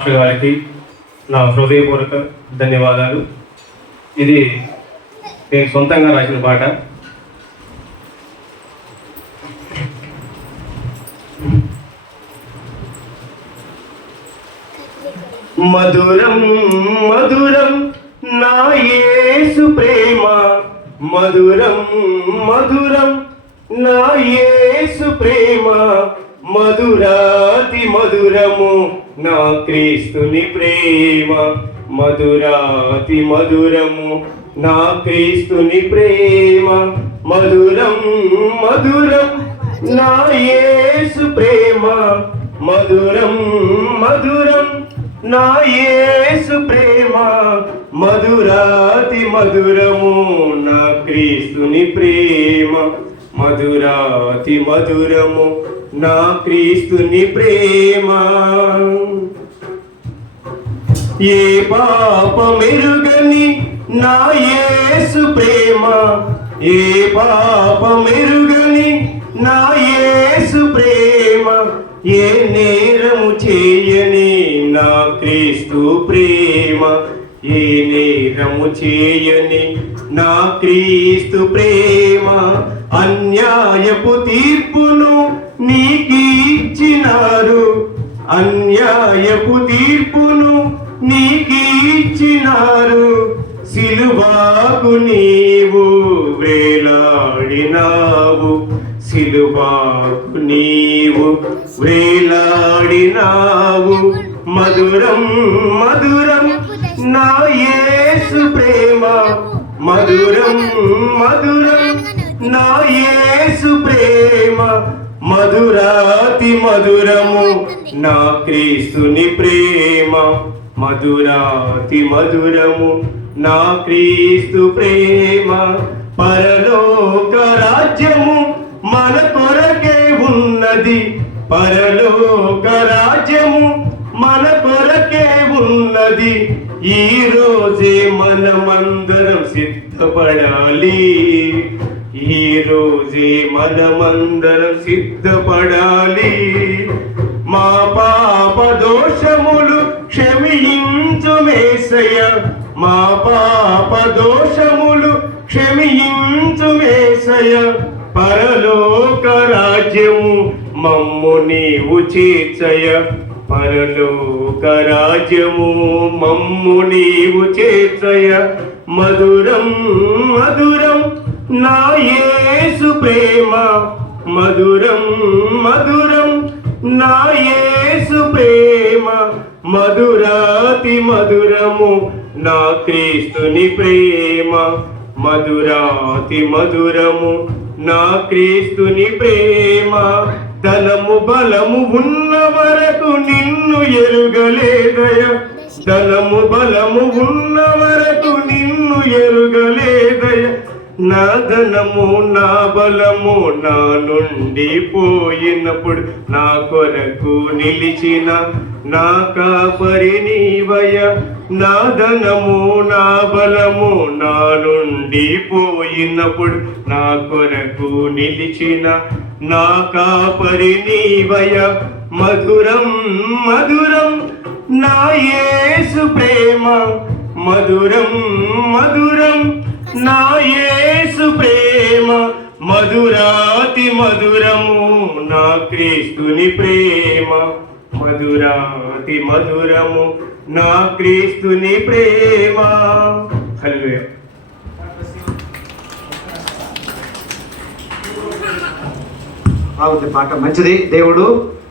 గారికి నా హృదయపూర్వక ధన్యవాదాలు. ఇది నేను సొంతంగా రాసిన పాట. మధురం మధురం నా యేసు ప్రేమ, మధురం మధురం నా యేసు ప్రేమ, మధురాతి మధురము నా క్రీస్తుని ప్రేమ, మధురాతి మధురము నా క్రీస్తుని ప్రేమ, మధురం మధురం నా యేసు ప్రేమ, మధురం మధురం నా యేసు ప్రేమ, మధురాతి మధురము నా క్రీస్తుని ప్రేమ, మధురాతి మధురము నా క్రీస్తుని ప్రేమ. ఏ పాపమెరుగని నా యేసు ప్రేమ, ఏ పాపమెరుగని నా యేసు ప్రేమ, ఏ నేరము చేయని నా క్రీస్తు ప్రేమ, ఏ నేరము చేయని నా క్రీస్తు ప్రేమ, అన్యాయపు తీర్పును నీకిచ్చినారు, అన్యాయపు తీర్పును నీకిచ్చినారు, సిలువాకు నీవు వేలాడినావు, సిలువాకు నీవు వేలాడినావు, మధురం మధురం నా యేసు ప్రేమ, మధురం మధురం నా యేసు ప్రేమ, మధురాతి మధురము నా క్రీస్తుని ప్రేమ, మధురాతి మధురము నా క్రీస్తు ప్రేమ. పరలోక రాజ్యము మన కొరకే ఉన్నది, పరలోక రాజ్యము మన కొరకే ఉన్నది, ఈ రోజే మనమందరం సిద్ధపడాలి, ఈ రోజే మనమందరం సిద్ధపడాలి. మా పాప దోషములు క్షమించు యేసయ్య, మా పాప దోషములు క్షమించు యేసయ్య, పరలోక రాజ్యము మమ్ము నీవు చేర్చయ, పరలోక రాజ్యము మమ్ము నీవు చేర్చయ, మధురం మధురం నా యేసు ప్రేమ, మధురం మధురం నా యేసు ప్రేమ, మధురాతి మధురము నా క్రీస్తుని ప్రేమ, మధురాతి మధురము నా క్రీస్తుని ప్రేమ. ధనము బలము ఉన్న వరకు నిన్ను ఎరుగలేదయ, ధనము బలము ఉన్న వరకు నిన్ను ఎరుగలేదయ, నా ధనము నా బలము నా నుండి పోయినప్పుడు నా కొరకు నిలిచిన నా కాపరి నీవయ, నా ధనము నా బలము నా నుండి పోయినప్పుడు నా కొరకు నిలిచిన నా కాపరి నీవయ, మధురం మధురం నా యేసు ప్రేమ, మధురం మధురం నా యేసు ప్రేమ, మధురాతి మధురము నా క్రీస్తుని ప్రేమ, మధురాతి మధురము నా క్రీస్తుని ప్రేమ. హల్లెలూయా. బాగుంది పాట, మంచిది. దేవుడు